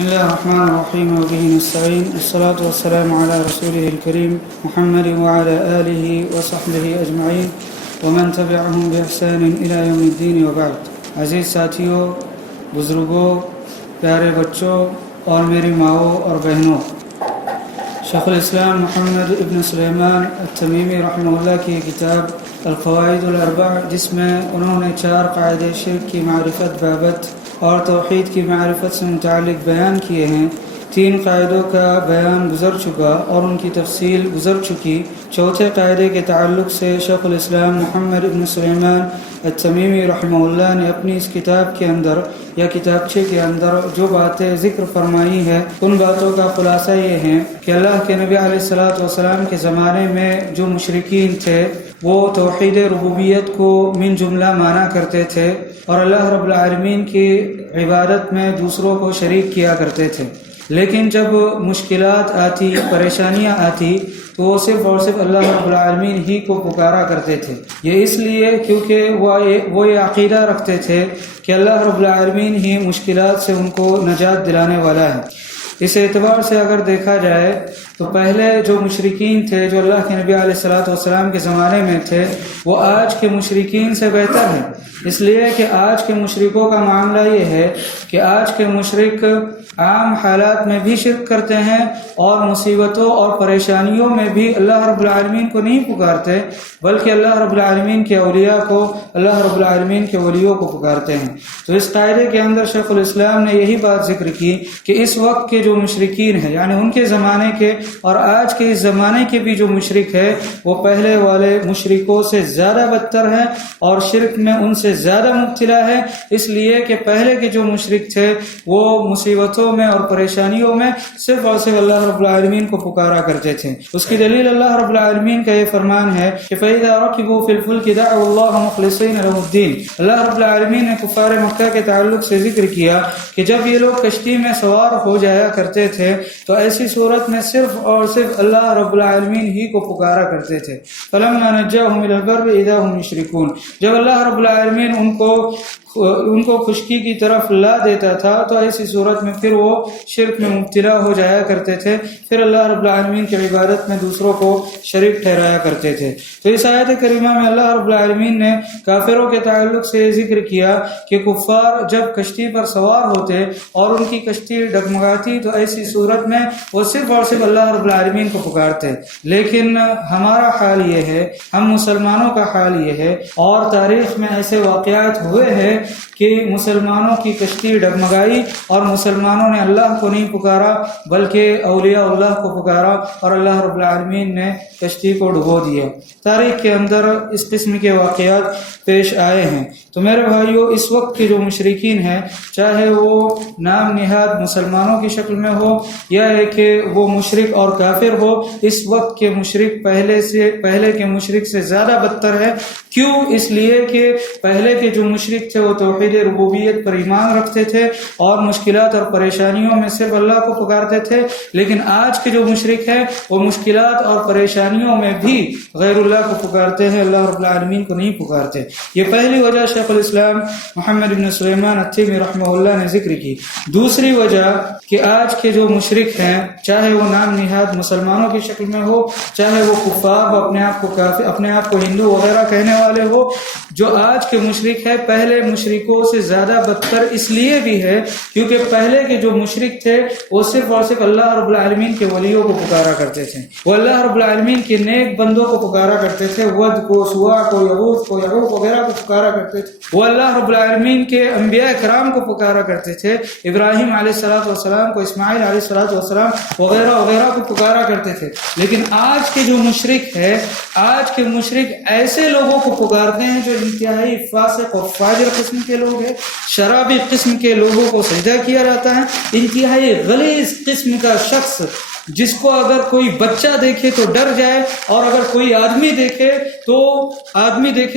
بسم الله الرحمن الرحيم وبه نستعين والصلاة والسلام على رسوله الكريم محمد وعلى آله وصحبه أجمعين ومن تبعهم بإحسان إلى يوم الدين وبعد. عزیز ساتھیوں، بزرگوں، پیارے بچوں اور میری ماؤں اور بہنوں، شیخ الاسلام محمد ابن سلیمان التمیمی رحمہ اللہ کی کتاب القواعد الاربع، جس میں انہوں نے 4 قاعدے شرک کی معرفت بابت اور توحید کی معرفت سے متعلق بیان کیے ہیں. 3 قاعدوں کا بیان گزر چکا اور ان کی تفصیل گزر چکی. 4تھے قاعدے کے تعلق سے شیخ الاسلام محمد ابن سلیمان التمیمی رحمہ اللہ نے اپنی اس کتاب کے اندر یا کتابچے کے اندر جو باتیں ذکر فرمائی ہے، ان باتوں کا خلاصہ یہ ہے کہ اللہ کے نبی علیہ الصلوۃ والسلام کے زمانے میں جو مشرکین تھے وہ توحید ربوبیت کو من جملہ مانا کرتے تھے اور اللہ رب العالمین کی عبادت میں دوسروں کو شریک کیا کرتے تھے. لیکن جب مشکلات آتی، پریشانیاں آتی، تو وہ صرف اور صرف اللہ رب العالمین ہی کو پکارا کرتے تھے. یہ اس لیے کیونکہ وہ یہ عقیدہ رکھتے تھے کہ اللہ رب العالمین ہی مشکلات سے ان کو نجات دلانے والا ہے. اس اعتبار سے اگر دیکھا جائے تو پہلے جو مشرکین تھے، جو اللہ کے نبی علیہ الصلوۃ والسلام کے زمانے میں تھے، وہ آج کے مشرکین سے بہتر ہیں. اس لیے کہ آج کے مشرکوں کا معاملہ یہ ہے کہ آج کے مشرک عام حالات میں بھی شرک کرتے ہیں اور مصیبتوں اور پریشانیوں میں بھی اللہ رب العالمین کو نہیں پکارتے، بلکہ اللہ رب العالمین کے اولیاء کو، اللہ رب العالمین کے ولیوں کو پکارتے ہیں. تو اس قاعدے کے اندر شیخ الاسلام نے یہی بات ذکر کی کہ اس وقت کے جو مشرکین ہیں، یعنی ان کے زمانے کے اور آج کے اس زمانے کے بھی جو مشرک ہے، وہ پہلے والے مشرکوں سے زیادہ بدتر ہے اور شرک میں ان سے زیادہ مبتلا ہے. اس لیے کہ پہلے کے جو مشرک تھے وہ مصیبتوں میں اور پریشانیوں میں صرف اور صرف اللہ رب العالمین کو پکارا کرتے تھے. اس کی دلیل اللہ رب العالمین کا یہ فرمان ہے کہ فَإِذَا رَكِبُوا فِي الْفُلْكِ دَعَوُا اللَّهَ مُخْلِصِينَ لَهُ الدِّينَ. اللہ رب العالمین نے کفار مکہ کے تعلق سے ذکر کیا کہ جب یہ لوگ کشتی میں سوار ہو جایا کرتے تھے تو ایسی صورت میں صرف اور صرف اللہ رب العالمین ہی کو پکارا کرتے تھے. فَلَمَّا نَجَّاهُمْ إِلَى الْبَرِّ إِذَا هُمْ يُشْرِكُونَ. جب اللہ رب العالمین ان کو خشکی کی طرف لا دیتا تھا تو ایسی صورت میں پھر وہ شرک میں مبتلا ہو جایا کرتے تھے، پھر اللہ رب العالمین کی عبادت میں دوسروں کو شریک ٹھہرایا کرتے تھے. تو اس آیت کریمہ میں اللہ رب العالمین نے کافروں کے تعلق سے ذکر کیا کہ کفار جب کشتی پر سوار ہوتے اور ان کی کشتی ڈگمگاتی تو ایسی صورت میں وہ صرف اور صرف اللہ رب العالمین کو پکارتے. لیکن ہمارا حال یہ ہے، ہم مسلمانوں کا حال یہ ہے، اور تاریخ میں ایسے واقعات ہوئے ہیں کہ مسلمانوں کی کشتی ڈگمگائی اور مسلمانوں نے اللہ کو نہیں پکارا بلکہ اولیاء اللہ کو پکارا اور اللہ رب العالمین نے کشتی کو ڈبو دیا. تاریخ کے اندر اس قسم کے واقعات پیش آئے ہیں. تو میرے بھائیوں، اس وقت کے جو مشرکین ہیں، چاہے وہ نام نہاد مسلمانوں کی شکل میں ہو یا کہ وہ مشرک اور کافر ہو، اس وقت کے مشرک پہلے کے مشرک سے زیادہ بدتر ہے. کیوں؟ اس لیے کہ پہلے کے جو مشرک تھے وہ توحید ربوبیت پر ایمان رکھتے تھے اور مشکلات اور پریشانیوں میں صرف اللہ کو پکارتے تھے. لیکن آج کے جو مشرک ہیں وہ مشکلات اور پریشانیوں میں بھی غیر اللہ کو پکارتے ہیں، اللہ رب العالمین کو نہیں پکارتے. یہ پہلی وجہ شیخ الاسلام محمد بن سلیمان التیمی رحمہ اللہ نے ذکر کی. دوسری وجہ کہ آج کے جو مشرک ہیں، چاہے وہ نام نہاد مسلمانوں کی شکل میں ہو، چاہے وہ کفار اپنے آپ کو ہندو وغیرہ کہنے والے ہو، جو آج کے مشرک ہے پہلے مشرکوں سے زیادہ بدتر اس لیے بھی ہے کیونکہ پہلے کے جو مشرک تھے وہ صرف اور صرف اللہ رب العالمین کے ولیوں کو پکارا کرتے تھے، وہ اللہ رب العالمین کے نیک بندوں کو پکارا کرتے تھے، ود کو، سوا کو، یغوث کو، یعوق وغیرہ کو پکارا کرتے تھے، وہ اللہ رب العالمین کے انبیاء کرام کو پکارا کرتے تھے، ابراہیم علیہ الصلوۃ والسلام کو، اسماعیل علیہ الصلوۃ والسلام وغیرہ وغیرہ کو پکارا کرتے تھے. لیکن آج کے جو مشرک ہے، آج کے مشرک ایسے لوگوں کو پکارتے ہیں جو انتہائی فاسق اور فاجر قسم کے لوگ ہیں، شرابی قسم کے لوگوں کو سجدہ کیا جاتا ہے، انتہائی غلیظ قسم کا شخص جس کو اگر کوئی بچہ دیکھے تو ڈر جائے، اور اگر کوئی آدمی دیکھے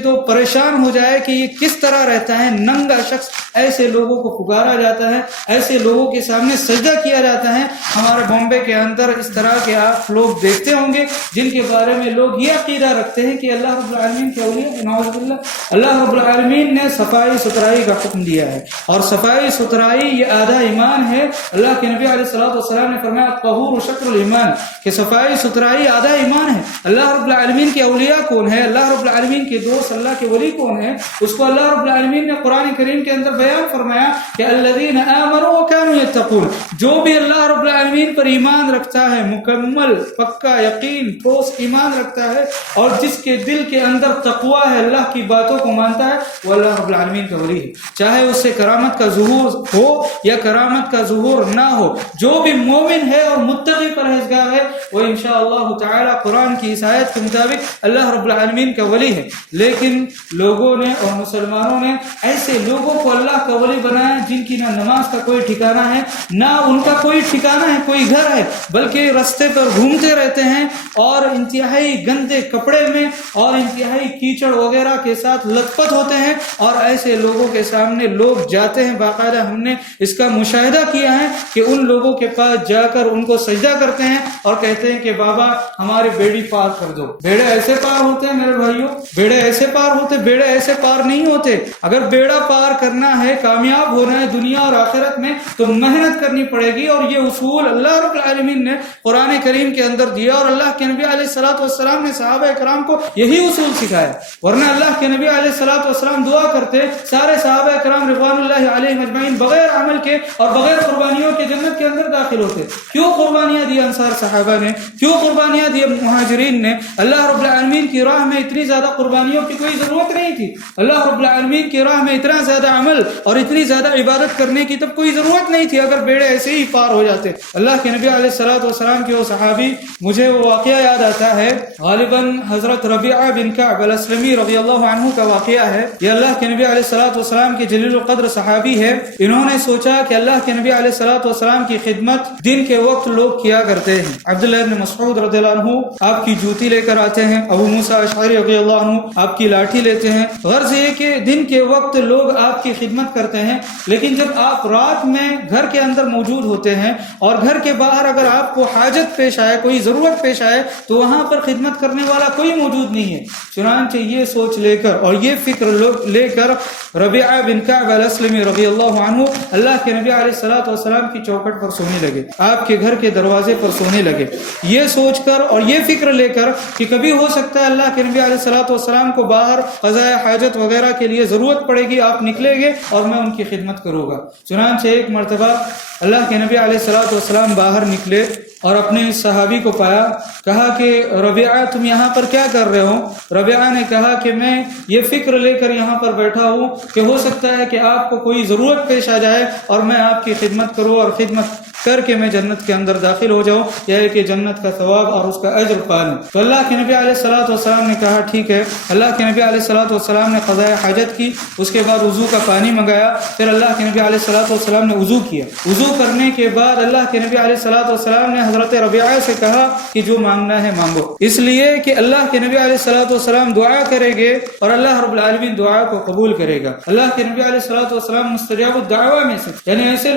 تو پریشان ہو جائے کہ یہ کس طرح رہتا ہے، ننگا شخص، ایسے لوگوں کو پکارا جاتا ہے، ایسے لوگوں کے سامنے سجدہ کیا جاتا ہے۔ ہمارے بامبے کے اندر اس طرح کے آپ لوگ دیکھتے ہوں گے جن کے بارے میں لوگ یہ عقیدہ رکھتے ہیں کہ اللہ رب العالمین کے اولیاء، نعوذ باللہ، اللہ رب العالمین نے صفائی ستھرائی کا حکم دیا ہے، اور صفائی ستھرائی یہ آدھا ایمان ہے۔ اللہ کے نبی علیہ الصلوۃ والسلام نے فرمایا الطہور شطر الایمان، کہ صفائی ستھرائی آدھا ایمان ہے۔ اللہ رب العالمین کے اولیاء کون ہے، اللہ رب العالمین کے دوست، اللہ کے ولی کون ہے، اس کو اللہ رب العالمین نے قرآن کریم کے اندر بیان فرمایا کہ الذین آمنوا وکانوا یتقون، جو بھی اللہ رب العالمین پر ایمان رکھتا ہے، مکمل پکا یقین ٹھوس ایمان رکھتا ہے، اور جس کے دل کے اندر تقوی ہے، اللہ کی باتوں کو مانتا ہے، وہ اللہ رب العالمین کا ولی ہے، چاہے اس سے کرامت کا ظہور ہو یا کرامت کا ظہور نہ ہو۔ جو بھی مومن ہے اور متقی پرہیزگار ہے وہ انشاءاللہ تعالی قرآن کی اس آیت کے مطابق اللہ رب العالمین کا ولی ہے۔ لیکن لوگوں نے اور مسلمانوں نے ایسے لوگوں کو اللہ کا ولی بنایا جن کی نہ نماز کا کوئی ٹھکانہ ہے، نہ ان کا کوئی ٹھکانہ ہے، کوئی گھر ہے، بلکہ رستے پر گھومتے رہتے ہیں اور انتہائی گندے کپڑے میں اور انتہائی کیچڑ وغیرہ کے ساتھ لت پت ہوتے ہیں، اور ایسے لوگوں کے سامنے لوگ جاتے ہیں۔ باقاعدہ ہم نے اس کا مشاہدہ کیا ہے کہ ان لوگوں کے پاس جا کر ان کو سجدہ کرتے ہیں اور کہتے ہیں کہ بابا ہماری بیڑی پار کر دو۔ بیڑے ایسے پار ہوتے ہیں میرے بھائیوں، بیڑے ایسے پار ہوتے، بیڑے ایسے پار نہیں ہوتے۔ اگر بیڑا پار کرنا ہے، کامیاب ہونا ہے دنیا اور آخرت میں، تو محنت کرنی پڑے گی، اور یہ اصول اللہ رب العالمین نے قرآن کریم کے اندر دیا، اور اللہ کے نبی علیہ الصلوۃ والسلام نے صحابہ کرام کو یہی اصول سکھایا۔ ورنہ اللہ کے نبی علیہ الصلوۃ والسلام دعا کرتے، سارے صحابہ کرام رضوان اللہ علیہم اجمعین بغیر عمل کے اور بغیر قربانیوں کے جنت کے اندر داخل ہوتے۔ کیوں قربانیاں دی انصار صحابہ نے، کیوں قربانیاں دی مہاجرین نے؟ اللہ رب العالمین کی راہ میں اتنی زیادہ قربانیوں کی کوئی ضرورت نہیں تھی، اللہ رب العالمین کی راہ میں اتنا زیادہ عمل اور اتنی زیادہ عبادت کرنے کی تب کوئی ضرورت نہیں تھی اگر بیڑے ایسے ہی پار ہو جاتے۔ اللہ کے نبی علیہ الصلوۃ والسلام کے وہ صحابی، مجھے وہ واقعہ یاد آتا ہے، غالباً حضرت ربیعہ بن کعب الاسلمی رضی اللہ عنہ کا واقعہ ہے۔ یہ اللہ کے نبی علیہ الصلوۃ والسلام کے جلیل القدر صحابی ہے۔ انہوں نے سوچا کہ اللہ کے نبی علیہ الصلوۃ والسلام کی خدمت دن کے وقت لوگ کیا کرتے ہیں۔ عبداللہ بن مسعود رضی اللہ عنہ آپ کی جوتی لے کر آتے ہیں، ابو موسیٰ اشعری رضی اللہ عنہ آپ کی لاٹھی لیتے ہیں۔ غرض یہ کہ دن کے وقت لوگ آپ کی خدمت کرتے ہیں، لیکن جب آپ رات میں گھر کے اندر موجود ہوتے ہیں اور گھر کے باہر اگر آپ کو حاجت پیش آئے، کوئی ضرورت پیش آئے، تو وہاں پر خدمت کرنے والا کوئی موجود نہیں ہے۔ چنانچہ یہ سوچ لے کر اور یہ فکر لے کر ربیعہ بن کعب الاسلمی رضی اللہ عنہ اللہ کے نبی علیہ الصلوۃ والسلام کی چوکھٹ پر سونے لگے، آپ کے گھر کے دروازے پر سونے لگے، یہ سوچ کر اور یہ فکر لے کر کہ کبھی ہو سکتا ہے اللہ کے نبی علیہ الصلوۃ والسلام کو باہر قضاء حاجت وغیرہ کے لیے ضرورت پڑے گی، آپ نکلیں گے اور میں ان کی خدمت کروں گا۔ چنانچہ ایک مرتبہ اللہ کے نبی علیہ الصلوۃ والسلام باہر نکلے اور اپنے صحابی کو پایا، کہا کہ ربیعہ تم یہاں پر کیا کر رہے ہو؟ ربیعہ نے کہا کہ میں یہ فکر لے کر یہاں پر بیٹھا ہوں کہ ہو سکتا ہے کہ آپ کو کوئی ضرورت پیش آ جائے اور میں آپ کی خدمت کروں اور خدمت کر کے میں جنت کے اندر داخل ہو جاؤں، یہ ہے کہ جنت کا ثواب اور اس کا اجر پا لوں۔ تو اللہ کے نبی علیہ الصلوۃ والسلام نے کہا ٹھیک ہے۔ اللہ کے نبی علیہ الصلوۃ والسلام نے قضاء حاجت کی، اس کے بعد وضو کا پانی منگایا، پھر اللہ کے نبی علیہ الصلوۃ والسلام نے وضو کیا۔ وضو کرنے کے بعد اللہ کے نبی علیہ الصلوۃ والسلام نے حضرت ربیعہ سے کہا کہ جو مانگنا ہے مانگو، اس لیے کہ اللہ کے نبی علیہ الصلوۃ والسلام دعا کریں گے اور اللہ رب العالمین دعا کو قبول کرے گا۔ اللہ کے نبی علیہ الصلوۃ والسلام مستجاب الدعوہ میں سے، یعنی ایسے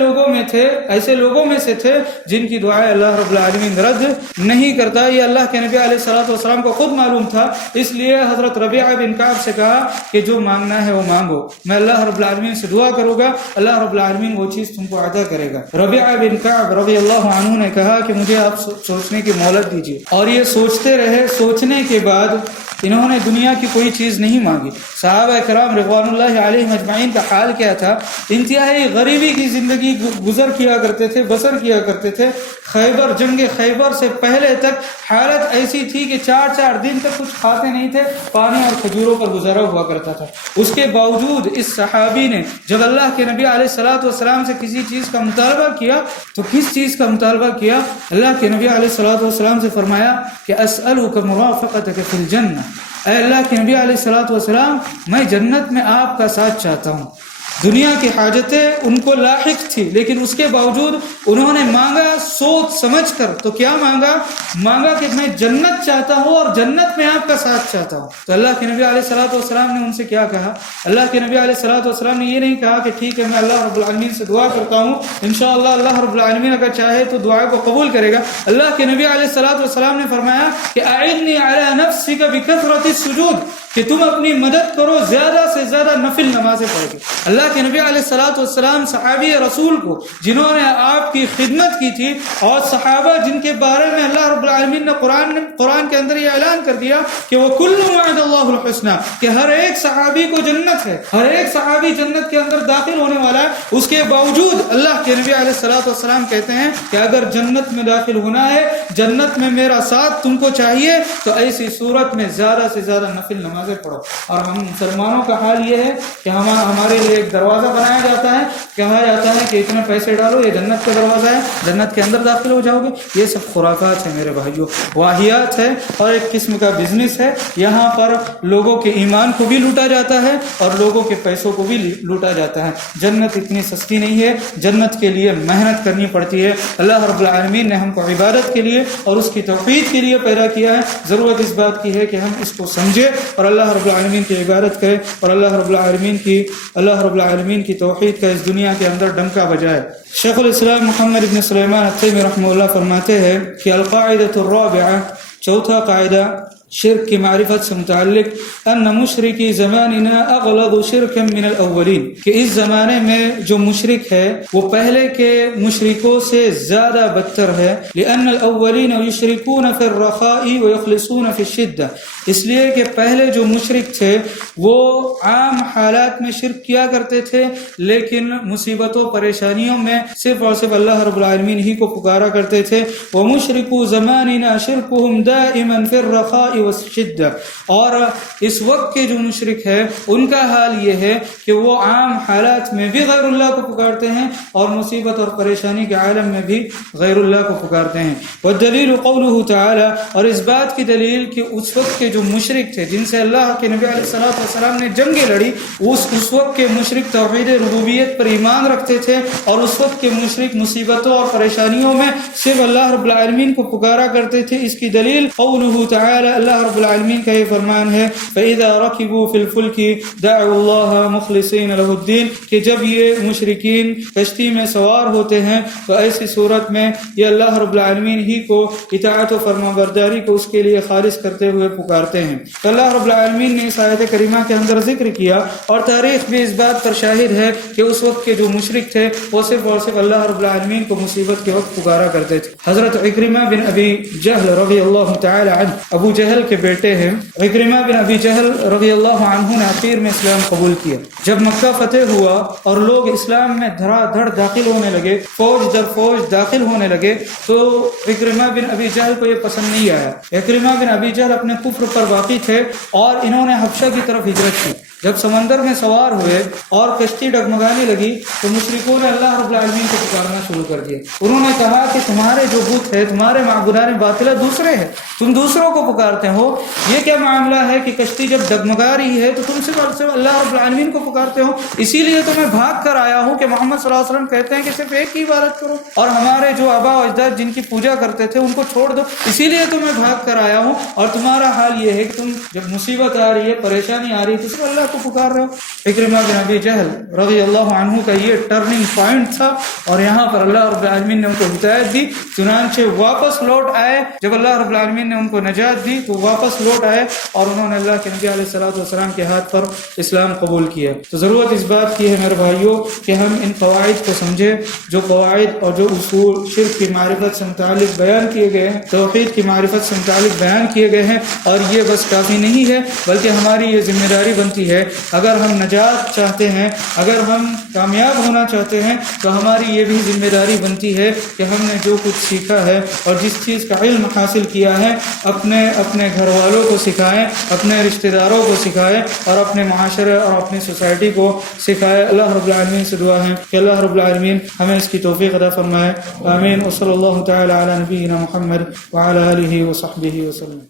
لوگوں میں سے تھے جن کی دعائیں اللہ رب العالمین رد نہیں کرتا۔ یہ اللہ کے نبی علیہ الصلوۃ والسلام کو خود معلوم تھا، اس لیے حضرت ربیعہ بن کعب سے کہا کہ جو مانگنا ہے وہ مانگو، میں اللہ رب العالمین سے دعا کروں گا، اللہ رب العالمین وہ چیز تم کو عطا کرے گا۔ ربیعہ بن کعب رضی اللہ عنہ نے کہا کہ مجھے آپ سوچنے کی مہلت دیجیے، اور یہ سوچتے رہے۔ سوچنے کے بعد انہوں نے دنیا کی کوئی چیز نہیں مانگی۔ صحابہ کرام رضوان اللہ علیہم اجمعین کا حال کیا تھا؟ انتہائی غریبی کی زندگی گزر کیا کرتے تھے، بسر کیا کرتے تھے۔ جنگ خیبر سے پہلے تک حالت ایسی تھی کہ 4 دن تک کچھ کھاتے نہیں تھے، پانی اور کھجوروں پر گزارا ہوا کرتا تھا۔ اس کے باوجود اس صحابی نے جب اللہ کے نبی علیہ الصلوۃ والسلام سے کسی چیز کا مطالبہ کیا تو کس چیز کا مطالبہ کیا؟ اللہ کے نبی علیہ الصلوۃ والسلام سے فرمایا کہ اسألک مرافقتک فی الجنہ، اے اللہ کے نبی علیہ الصلوۃ والسلام میں جنت میں آپ کا ساتھ چاہتا ہوں۔ دنیا کی حاجتیں ان کو لاحق تھی، لیکن اس کے باوجود انہوں نے مانگا سوچ سمجھ کر. تو کیا مانگا کہ میں جنت چاہتا ہوں اور جنت میں آپ کا ساتھ چاہتا ہوں. تو اللہ کے نبی علیہ الصلوۃ والسلام نے ان سے کیا کہا؟ اللہ کے نبی علیہ الصلوۃ والسلام نے یہ نہیں کہا کہ ٹھیک ہے میں اللہ رب العالمین سے دعا کرتا ہوں، انشاءاللہ اللہ رب العالمین اگر چاہے تو دعا کو قبول کرے گا. اللہ کے نبی علیہ الصلوۃ والسلام نے فرمایا کہ اعنی علی نفسک بکثرۃ السجود، کہ تم اپنی مدد کرو زیادہ سے زیادہ نفل نمازیں پڑھ کے. اللہ کے نبی علیہ الصلوۃ والسلام صحابی رسول کو جنہوں نے آپ کی خدمت کی تھی، اور صحابہ جن کے بارے میں اللہ رب العالمین نے قرآن کے اندر یہ اعلان کر دیا کہ وہ کل وعد اللہ الحسنى، کہ ہر ایک صحابی کو جنت ہے، ہر ایک صحابی جنت کے اندر داخل ہونے والا ہے. اس کے باوجود اللہ کے نبی علیہ الصلوۃ والسلام کہتے ہیں کہ اگر جنت میں داخل ہونا ہے، جنت میں میرا ساتھ تم کو چاہیے، تو ایسی صورت میں زیادہ سے زیادہ نفل نمازیں پڑھو. اور ہم مسلمانوں کا حال یہ ہے کہ ہمارے لیے ایک دروازہ بنایا جاتا ہے، کہا جاتا ہے کہ اتنے پیسے ڈالو، یہ جنت کا دروازہ ہے، جنت کے اندر داخل ہو جاؤ گے. یہ سب خرافات ہیں میرے بھائیوں، واہیات ہے، اور ایک قسم کا بزنس ہے. یہاں پر لوگوں کے ایمان کو بھی لوٹا جاتا ہے اور لوگوں کے پیسوں کو بھی لوٹا جاتا ہے. جنت اتنی سستی نہیں ہے، جنت کے لیے محنت کرنی پڑتی ہے. اللہ رب العالمین نے ہم کو عبادت کے لیے اور اس کی توحید کے لیے پیدا کیا ہے. ضرورت اس بات کی ہے کہ ہم اس کو سمجھیں اور اللہ رب العالمین کی عبادت کریں، اور اللہ رب العالمین کی توحید کا اس دنیا کے اندر ڈنکا بجائے. شیخ الاسلام محمد ابن سلیمان التیمی رحمہ اللہ فرماتے ہیں کہ القاعدۃ الرابعہ، چوتھا قاعدہ شرک کی معرفت سے متعلق، ان مشرکی زماننا اغلظ شرکا من الاولین، کہ اس زمانے میں جو مشرک ہے وہ پہلے کے مشرکوں سے زیادہ بدتر ہے. لان الاولین یشرکون فی الرخاء ویخلصون فی الشدہ، اس لیے کہ پہلے جو مشرک تھے وہ عام حالات میں شرک کیا کرتے تھے، لیکن مصیبتوں پریشانیوں میں صرف اور صرف اللہ رب العالمین ہی کو پکارا کرتے تھے. ومشرکو زماننا شرکہم دائما فی الرخاء والشدہ، اور اس وقت کے جو مشرک ہے ان کا حال یہ ہے کہ وہ عام حالات میں بھی غیر اللہ کو پکارتے ہیں اور مصیبت اور پریشانی کے عالم میں بھی غیر اللہ کو پکارتے ہیں. والدلیل قولہ تعالی، اور اس بات کی دلیل کہ اس وقت کے جو مشرک تھے جن سے اللہ کے نبی علیہ الصلوۃ والسلام نے جنگیں لڑی، اس وقت کے مشرک توحید ربوبیت پر ایمان رکھتے تھے، اور اس وقت کے مشرک مصیبتوں اور پریشانیوں میں صرف اللہ رب العالمین کو پکارا کرتے تھے. اس کی دلیل قولہ تعالی، اللہ رب العالمین کا یہ فرمان ہے فَإِذَا رَكِبُوا فِي الْفُلْكِ دَعُوا اللَّهَ مُخْلِصِينَ لَهُ الدِّينَ، کہ جب یہ مشرکین کشتی میں سوار ہوتے ہیں تو ایسی صورت میں یہ اللہ رب العالمین ہی کو اطاعت و فرمانبرداری کو اس کے لیے خالص کرتے ہوئے پکارتے ہیں. تو اللہ رب العالمین نے اس آیت کریمہ کے اندر ذکر کیا، اور تاریخ بھی اس بات پر شاہد ہے کہ اس وقت کے جو مشرک تھے وہ صرف اور صرف اللہ رب العالمین کو مصیبت کے وقت پکارا کرتے تھے. حضرت عکرمہ بن ابی جہل رضی اللہ تعالی عنہ، ابو جہل کے بیٹے ہیں، عکرمہ بن ابی جہل رضی اللہ عنہ نے آخر میں اسلام قبول کیا. جب مکہ فتح ہوا اور لوگ اسلام میں دھڑا دھڑ داخل ہونے لگے، فوج در فوج داخل ہونے لگے، تو عکرمہ بن ابی جہل کو یہ پسند نہیں آیا. عکرمہ بن ابی جہل اپنے کفر پر باقی تھے اور انہوں نے حبشہ کی طرف ہجرت کی. جب سمندر میں سوار ہوئے اور کشتی ڈگمگانے لگی تو مشرکوں نے اللہ رب العالمین کو پکارنا شروع کر دیا. انہوں نے کہا کہ تمہارے جو بت ہے، تمہارے معبودان باطلہ دوسرے ہیں، تم دوسروں کو پکارتے ہو. یہ کیا معاملہ ہے کہ کشتی جب ڈگمگا رہی ہے تو تم صرف اللہ رب العالمین کو پکارتے ہو؟ اسی لیے تو میں بھاگ کر آیا ہوں کہ محمد صلی اللہ علیہ وسلم کہتے ہیں کہ صرف ایک ہی عبادت کرو، اور ہمارے جو آبا و اجداد جن کی پوجا کرتے تھے ان کو چھوڑ دو. اسی لیے تو میں بھاگ کر آیا ہوں، اور تمہارا حال یہ ہے کہ تم جب مصیبت آ رہی ہے، پریشانی آ رہی ہے تو صرف اللہ کو پکار رہے ہو. عکرمہ بن ابی جہل رضی اللہ عنہ کا یہ ٹرننگ پوائنٹ تھا، اور یہاں پر اللہ رب العالمین نے ان کو ہدایت دی. چنانچہ واپس لوٹ آئے، جب اللہ رب العالمین نے ان کو نجات دی تو واپس لوٹ آئے اور انہوں نے اللہ کے نبی علیہ الصلوۃ والسلام کے ہاتھ پر اسلام قبول کیا. تو ضرورت اس بات کی ہے میرے بھائیوں کہ ہم ان قواعد کو سمجھیں، جو قواعد اور جو اصول شرک کی معرفت سے متعلق بیان کیے گئے ہیں، توحید کی معرفت سے متعلق بیان کیے گئے ہیں. اور یہ بس کافی نہیں ہے، بلکہ ہماری یہ ذمہ داری بنتی ہے، اگر ہم نجات چاہتے ہیں، اگر ہم کامیاب ہونا چاہتے ہیں، تو ہماری یہ بھی ذمہ داری بنتی ہے کہ ہم نے جو کچھ سیکھا ہے اور جس چیز کا علم حاصل کیا ہے اپنے گھر والوں کو سکھائیں، اپنے رشتہ داروں کو سکھائیں، اور اپنے معاشرے اور اپنی سوسائٹی کو سکھائیں. اللہ رب العالمین سے دعا ہے کہ اللہ رب العالمین ہمیں اس کی توفیق عطا فرمائے. آمین. وصلی اللہ تعالی علی نبینا محمد وعلی آلہ وصحبہ وسلم.